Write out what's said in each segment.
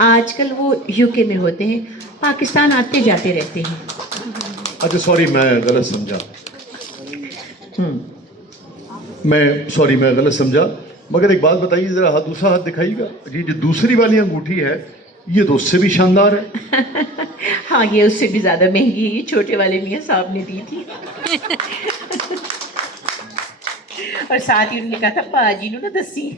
آج کل وہ UK میں ہوتے ہیں, پاکستان آتے جاتے رہتے ہیں. اچھا سوری میں غلط سمجھا, میں غلط سمجھا. مگر ایک بات بتائیے ذرا, ہاتھ دوسرا ہاتھ دکھائیے گا. جی جو دوسری والی انگوٹھی ہے یہ تو اس سے بھی شاندار ہے. ہاں یہ اس سے بھی زیادہ مہنگی ہے, چھوٹے والے میاں صاحب نے دی تھی. اور ساتھ ہی انہوں نے کہا تھا پاجی نو نہ دسی.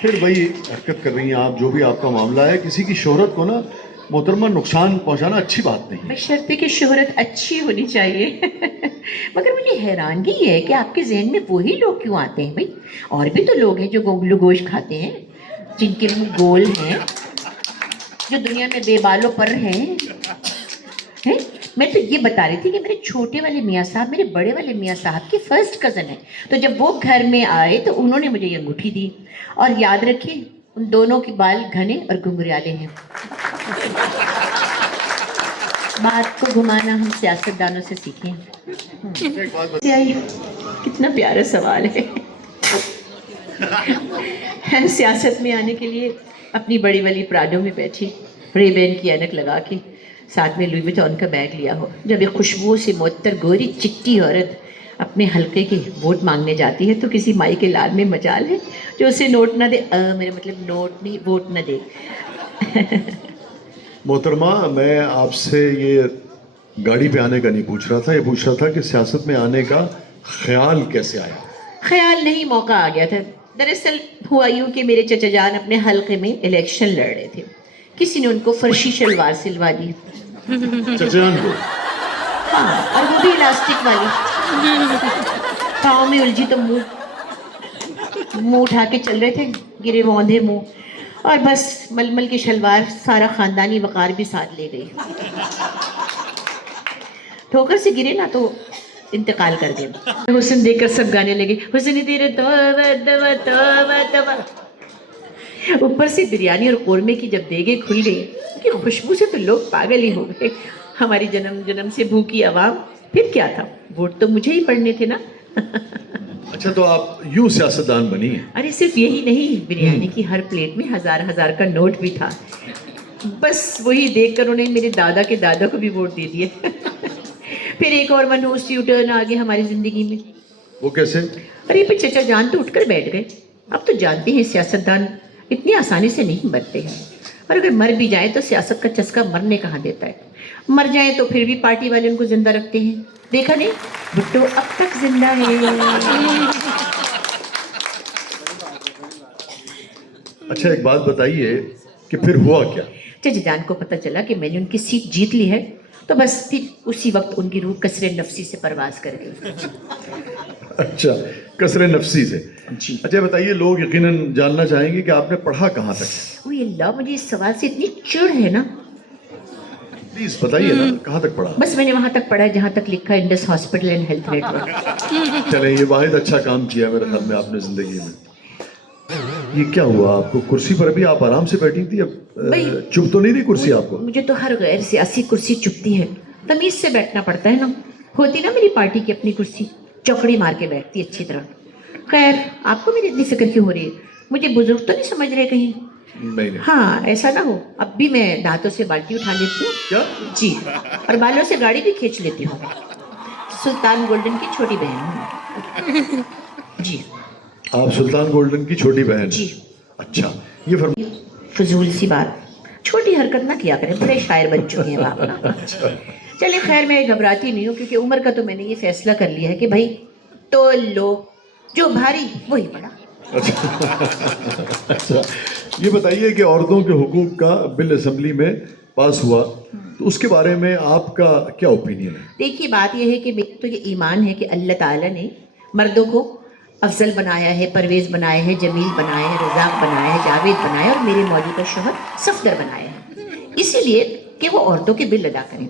پھر وہی حرکت کر رہی ہیں آپ, جو بھی آپ کا معاملہ ہے, کسی کی شہرت کو نا محترمہ نقصان پہنچانا اچھی بات نہیں. بشرطے کہ شہرت اچھی ہونی چاہیے. مگر مجھے حیرانگی یہ ہے کہ آپ کے ذہن میں وہی لوگ کیوں آتے ہیں بھائی؟ اور بھی تو لوگ ہیں جو گونگلو گوشت کھاتے ہیں, جن کے منہ گول ہیں, جو دنیا میں بے بالوں پر ہیں. میں تو یہ بتا رہی تھی کہ میرے چھوٹے والے میاں صاحب میرے بڑے والے میاں صاحب کی فرسٹ کزن ہے. تو جب وہ گھر میں آئے تو انہوں نے مجھے یہ انگوٹھی دی. اور یاد رکھیے ان دونوں کے بال گھنے اور گھنگریالے ہیں. بات کو گھمانا ہم سیاستدانوں سے سیکھیں. کتنا پیارا سوال ہے. سیاست میں آنے کے لیے اپنی بڑی والی پراڈو میں بیٹھی, ری بین کی اینک لگا کے, ساتھ میں لوئی وٹون کا بیگ لیا ہو, جب ایک خوشبو سے معطر گوری چٹی عورت اپنے حلقے کے ووٹ مانگنے جاتی ہے تو کسی مائی کے لال میں مجال ہے جو اسے نوٹ نہ دے. میرا مطلب نوٹ نہیں, ووٹ نہ دے. محترمہ میں آپ سے یہ گاڑی پہ آنے کا نہیں پوچھ رہا تھا, یہ پوچھ رہا تھا کہ سیاست میں آنے کا خیال کیسے آیا؟ خیال نہیں, موقع آ گیا تھا. دراصل ہوا یوں کہ میرے چچا جان اپنے حلقے میں الیکشن لڑ رہے تھے. کسی نے ان کو فرشی شلوار سلوا دی. چچا جان کو؟ ہاں, اور وہ بھی الاسٹک والی. پاؤں میں الجھی تو منہ اٹھا کے چل رہے تھے, گرے ہوندے منہ, اور بس ململ کی شلوار سارا خاندانی وقار بھی ساتھ لے گئی. ٹھوکر سے گرے نا تو انتقال کر گئے. حسن دیکھ کر سب گانے لگے, حسن تیرے توبہ توبہ توبہ توبہ. اوپر سے بریانی اور قورمے کی جب دیگیں کھل گئی کہ خوشبو سے تو لوگ پاگل ہی ہو گئے. ہماری جنم سے بھوکی عوام, پھر کیا تھا, ووٹ تو مجھے ہی پڑنے تھے نا. اچھا تو آپ یوں سیاستدان بنی ہیں؟ ارے صرف یہی نہیں, بریانی کی ہر پلیٹ میں 1000 کا نوٹ بھی تھا. بس وہی دیکھ کر انہوں نے میرے دادا کے دادا کو بھی ووٹ دے دیے. پھر ایک اور منحوس یو ٹرن آ گیا ہماری زندگی میں. وہ کیسے؟ ارے پھر چچا جان تو اٹھ کر بیٹھ گئے. اب تو جانتے ہیں سیاستدان اتنی آسانی سے نہیں مرتے ہیں, اور اگر مر بھی جائیں تو سیاست کا چسکا مرنے کہاں دیتا ہے. مر جائیں تو پھر بھی پارٹی والے ان کو زندہ رکھتے ہیں. دیکھا نہیں, بھٹو اب تک زندہ ہے. اچھا ایک بات بتائیے کہ پھر ہوا کیا؟ چچا جان کو پتہ چلا کہ میں نے ان کی سیٹ جیت لی ہے تو بس پھر اسی وقت ان کی روح کسر نفسی سے پرواز کر گئی. اچھا کسر نفسی سے. جی. اچھا بتائیے, لوگ یقیناً جاننا چاہیں گے کہ آپ نے پڑھا کہاں تک؟ اوہ اللہ, مجھے اس سوال سے اتنی چڑ ہے نا. پلیز بتائیے نا کہاں تک پڑھا؟ بس میں نے وہاں تک پڑھا جہاں تک لکھا Indus hospital and health network. چلیں یہ واحد اچھا کام کیا میرے خیال میں آپ نے زندگی میں. یہ کیا ہوا آپ کو کرسی پر؟ ابھی آپ آرام سے بیٹھی تھی, اب چپ تو نہیں رہی کرسی آپ کو؟ مجھے تو ہر غیر سیاسی کرسی چپتی ہے, تمیز سے بیٹھنا پڑتا ہے نا. ہوتی نا میری پارٹی کی اپنی کرسی, چوکڑی مار کے بیٹھتی اچھی طرح. خیر آپ کو میری اتنی فکر کیوں ہو رہی ہے؟ مجھے بزرگ تو نہیں سمجھ رہے کہیں؟ نہیں. ہاں ایسا نہ ہو, اب بھی میں دانتوں سے بالٹی اٹھا لیتی ہوں. کیا؟ جی, اور بالوں سے گاڑی بھی کھینچ لیتی ہوں. سلطان گولڈن کی چھوٹی بہن ہوں. جی. آپ سلطان گولڈن کی چھوٹی بہن؟ جی. اچھا یہ فضول سی بات, چھوٹی حرکت نہ کیا کریں, بڑے شاعر بن چکے ہیں آپ. چلے خیر میں گھبراتی نہیں ہوں, کیونکہ عمر کا تو میں نے یہ فیصلہ کر لیا ہے کہ بھائی تول لو, جو بھاری وہی پڑا. اچھا یہ بتائیے کہ عورتوں کے حقوق کا بل اسمبلی میں پاس ہوا, تو اس کے بارے میں آپ کا کیا اوپینین ہے؟ دیکھیے بات یہ ہے کہ میرا تو یہ ایمان ہے کہ اللہ تعالیٰ نے مردوں کو افضل بنایا ہے, پرویز بنایا ہے, جمیل بنایا ہے, رزاق بنایا ہے, جاوید بنایا ہے, اور میرے موجودہ شوہر صفدر بنایا ہے, اسی لیے کہ وہ عورتوں کے بل ادا کریں,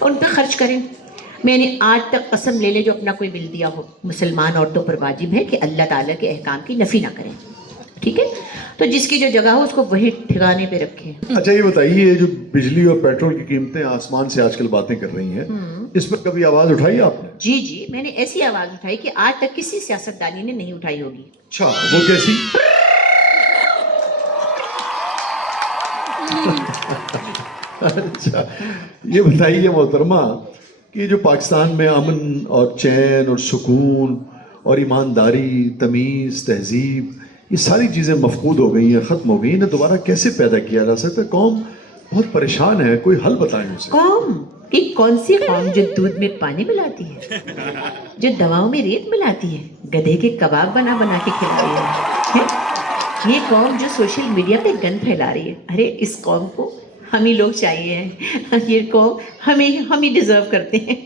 ان پہ خرچ کریں. میں نے آج تک قسم لے لے جو اپنا کوئی بل دیا ہو, مسلمان عورتوں پر واجب ہے کہ اللہ تعالیٰ کے احکام کی نفی نہ کریں. ٹھیک ہے, تو جس کی جو جگہ ہو اس کو وہی ٹھکانے پہ رکھیں. اچھا یہ بتائیے, جو بجلی اور پیٹرول کی قیمتیں آسمان سے آج کل باتیں کر رہی ہیں, اس پر کبھی آواز اٹھائی آپ نے؟ جی, میں نے ایسی آواز اٹھائی کہ آج تک کسی سیاستدانی نے نہیں اٹھائی ہوگی. اچھا وہ کیسی؟ اچھا یہ بتائیے محترمہ کہ جو پاکستان میں امن اور چین اور سکون اور ایمانداری، تمیز، تہذیب، یہ ساری چیزیں مفقود ہو گئی ہیں، ختم ہو گئی ہیں، انہیں دوبارہ کیسے پیدا کیا جا سکتا ہے؟ قوم بہت پریشان ہے، کوئی حل بتائیں اسے. قوم کہ کون سی قوم جو دودھ میں پانی ملاتی ہے، جو دواؤں میں ریت ملاتی ہے، گدھے کے کباب بنا بنا کے کھلا رہی ہے؟ یہ قوم جو سوشل میڈیا پہ گند پھیلا رہی ہے، ارے اس قوم کو ہم ہی لوگ چاہیے ہیں، یہ قوم ہم ہی ڈیزرو کرتے ہیں.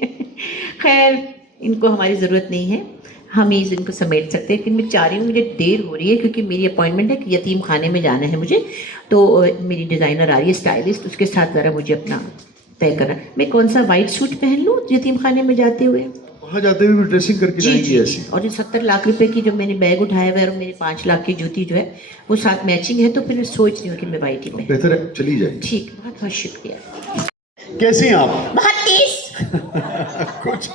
خیر ان کو ہماری ضرورت نہیں ہے، ہم ہی ان کو سمیٹ سکتے ہیں. لیکن میں چاہ رہی ہوں، مجھے دیر ہو رہی ہے کیونکہ میری اپوائنٹمنٹ ہے کہ یتیم خانے میں جانا ہے مجھے، تو میری ڈیزائنر آ رہی ہے اسٹائلسٹ، اس کے ساتھ ذرا مجھے اپنا طے کرنا. میں کون سا وائٹ سوٹ پہن لوں یتیم خانے میں جاتے ہوئے؟ وہاں جاتے ہوئے بھی ڈریسنگ کر کے جائیں گی ایسی؟ اور جو 70 لاکھ روپے کی جو میں نے بیگ اٹھایا ہوا ہے اور میری 5 لاکھ کی جوتی جو ہے وہ ساتھ میچنگ ہے، تو پھر میں سوچ رہی ہوں کہ میں وائٹ ہی پہنوں. بہتر ہے چلی جائیں. ٹھیک، بہت بہت شکریہ. کیسی ہیں آپ؟ بہت تیز. کچھ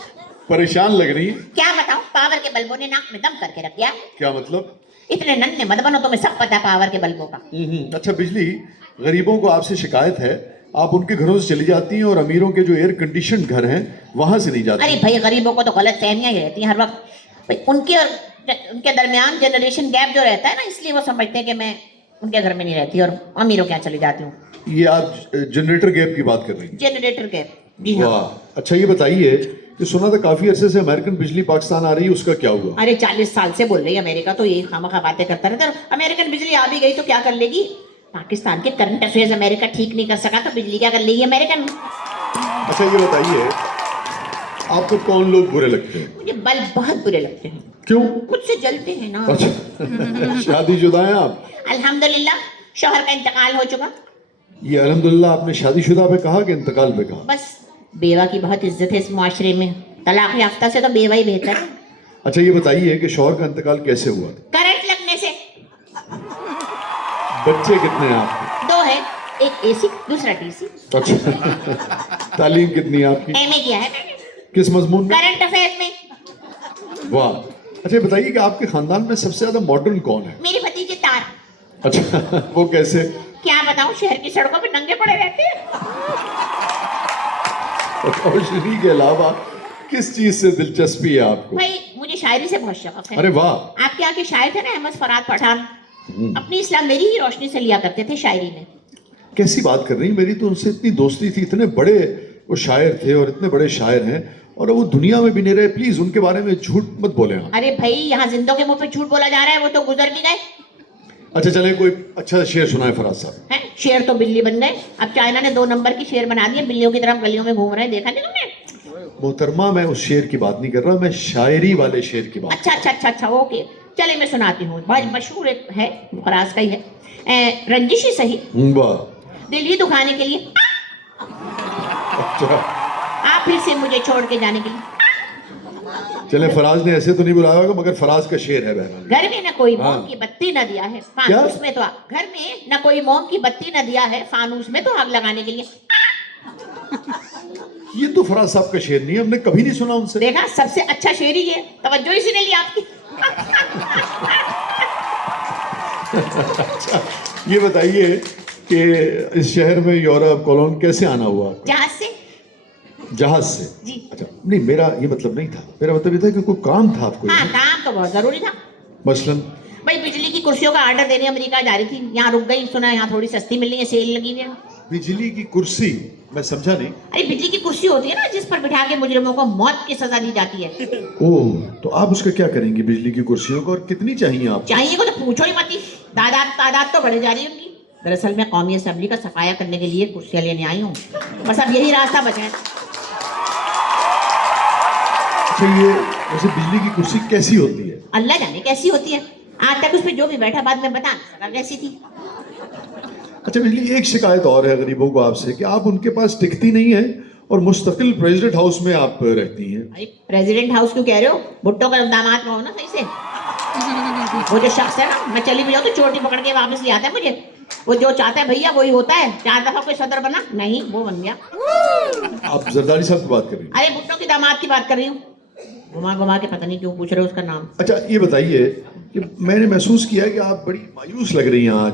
پریشان لگ رہی ہیں. کیا بتاؤں، پاور کے بلبوں نے ناک میں دم کر کے رکھ دیا. کیا مطلب؟ اتنے ننھے مت بنو، تمہیں سب پتہ ہے پاور کے بلبوں کا. اچھا بجلی، غریبوں کو آپ سے شکایت ہے، آپ ان کے گھروں سے چلی جاتی ہیں اور امیروں کے جو ایئر کنڈیشن گھر ہیں وہاں سے نہیں جاتی. ارے بھائی غریبوں کو تو غلط فہمیاں ہی رہتی ہیں ہر وقت. ان کے اور ان کے درمیان جنریشن گیپ جو رہتا ہے نا، اس لیے وہ سمجھتے ہیں کہ میں ان کے گھر میں نہیں رہتی اور امیروں کے یہاں چلی جاتی ہوں. یہ آپ جنریٹر گیپ کی بات کر رہی ہیں؟ جنریٹر گیپ، جی ہاں. واہ. اچھا یہ بتائیے کہ سنا تھا کافی عرصے سے امریکن بجلی پاکستان آ رہی ہے، اس کا کیا ہوا؟ ارے 40 سال سے بول رہی ہے امریکہ تو یہی خواہ باتیں کرتا رہتا ہے. امریکن بجلی آ بھی گئی تو کیا کر لے گی؟ پاکستان کے کرنٹ افیئرز امریکہ ٹھیک نہیں کر سکا تو بجلی کیا کر لے گی امریکن. اچھا یہ بتائیے آپ کو کون لوگ برے لگتے ہیں؟ مجھے بلب بہت برے لگتے ہیں. کیوں؟ مجھ سے جلتے ہیں نا. اچھا شادی شدہ ہیں آپ؟ الحمدللہ شوہر کا انتقال ہو چکا. یہ الحمدللہ آپ نے شادی شدہ پہ کہا کہ انتقال پہ کہا؟ بس بیوہ کی بہت عزت ہے اس معاشرے میں، طلاق یافتہ سے تو بیوہ ہی بہتر ہے. اچھا یہ بتائیے کہ شوہر کا انتقال کیسے ہوا تھا؟ کرنٹ لگنے سے. بچے کتنے ہیں آپ کے؟ 2 ہے، ایک اے سی دوسرا ٹی سی. اچھا تعلیم کتنی ہے آپ کی؟ ایم اے کیا ہے میں نے کس مضمون میں؟ کرنٹ افیئر میں. واہ. اچھا یہ بتائیے کہ آپ کے خاندان میں سب سے زیادہ ماڈرن کون ہے؟ میری بھتیجے تار. اچھا وہ کیسے؟ کیا بتاؤں، شہر کی سڑکوں پہ ننگے پڑے رہتے ہیں. روشنی کے علاوہ کس چیز سے دلچسپی ہے آپ کو؟ بھائی مجھے شاعری سے بہت شوق ہے. ارے واہ. آپ کے یہاں کے شاعر تھے نا احمد فراد پٹھان، اپنی اصلاح میری ہی روشنی سے لیا کرتے تھے شاعری میں. کیسی بات کر رہی ہیں؟ میری تو ان سے اتنی دوستی تھی، اتنے بڑے وہ شاعر تھے اور اتنے بڑے شاعر ہیں اور وہ دنیا میں بھی نہیں رہے. پلیز ان کے بارے میں جھوٹ مت بولیں آپ. ارے بھائی یہاں زندوں کے منہ پہ جھوٹ بولا جا رہا ہے، وہ تو گزر بھی گئے. اچھا چلیں کوئی اچھا شعر سنائیں فراز صاحب. ہیں شیر تو بلی بن گئے. اب چائنا نے 2 نمبر کی شیر بنا دیے، بلیوں کی طرف گلیوں میں گھوم رہے ہیں، دیکھا نہیں تم نے؟ محترمہ میں اس شعر کی بات نہیں کر رہا، میں شاعری والے شعر کی بات. اچھا اوکے چلے میں سناتی ہوں. بہت مشہور ہے، فراز کا ہی ہے. رنجش ہی صحیح، واہ. دل ہی دکھانے کے لیے، اچھا آپ پھر سے مجھے چھوڑ کے جانے کے لیے. چلیں فراز نے ایسے تو نہیں بلایا ہوگا مگر فراز کا شعر ہے بہرحال. گھر میں نہ کوئی موم کی بتی نہ دیا ہے فانوس میں تو گھر میں نہ کوئی موم کی بتی نہ دیا ہے فانوس میں تو آگ لگانے کے لیے. یہ تو فراز صاحب کا شعر نہیں ہے، ہم نے کبھی نہیں سنا ان سے. دیکھا سب سے اچھا شعر ہی ہے، توجہ اسی نے لی آپ کی. اچھا یہ بتائیے کہ اس شہر میں یورپ کولون کیسے آنا ہوا؟ جہاز سے. جہاز سے؟ جی. اچھا نہیں میرا یہ مطلب نہیں تھا، میرا مطلب یہ تھا کہ کوئی کام تھا آپ کو؟ ہاں کام تو بہت ضروری تھا. مثلاً بھائی بجلی کی کرسیوں کا آرڈر دینے امریکہ جا رہی تھی، یہاں رک گئی، سنا یہاں تھوڑی سستی مل رہی ہے، سیل لگی ہوئی ہے. بجلی کی کرسی؟ میں سمجھا نہیں. ارے بجلی کی کرسی ہوتی ہے نا جس پر بٹھا کے مجرموں کو موت کی سزا دی جاتی ہے. اوہ تو آپ اس کا کیا کریں گی بجلی کی کرسیوں کو، اور کتنی چاہیے آپ؟ چاہیے کو تو پوچھو ہی مت، تعداد تو بڑھ جا رہی ہے ان کی. دراصل میں قومی اسمبلی کا صفایا کرنے کے لیے کرسیاں لینے آئی ہوں، بس اب یہی راستہ بچا ہے. اچھا یہ ویسے بجلی کی کرسی کیسی ہوتی ہے؟ اللہ جانے کیسی ہوتی ہے، آج تک اس پہ جو بھی بیٹھا بعد میں بتا نہیں سکا کیسی تھی. اچھا بجلی ایک شکایت اور ہے غریبوں کو آپ سے کہ آپ ان کے پاس ٹکتی نہیں ہیں اور مستقل پریزیڈنٹ ہاؤس میں آپ رہتی ہیں. پریزیڈنٹ ہاؤس کیوں کہہ رہے ہو؟ بھٹو کا داماد کہو نا صحیح سے. وہ جو شخص ہے نا، میں چلی بھی جاؤں تو چوٹی پکڑ کے واپس لے آتا ہے مجھے. وہ جو چاہتا ہے بھیا وہی ہوتا ہے. 4 دفعہ کوئی صدر بنا نہیں، وہ بن گیا. آپ زرداری صاحب کی بات کر رہی ہیں؟ ارے بھٹو کی داماد کی بات کر رہی ہوں. گھما کے پتہ نہیں کیوں پوچھ رہے ہو اس کا نام. اچھا یہ بتائیے کہ میں نے محسوس کیا ہے کہ آپ بڑی مایوس لگ رہی ہیں آج.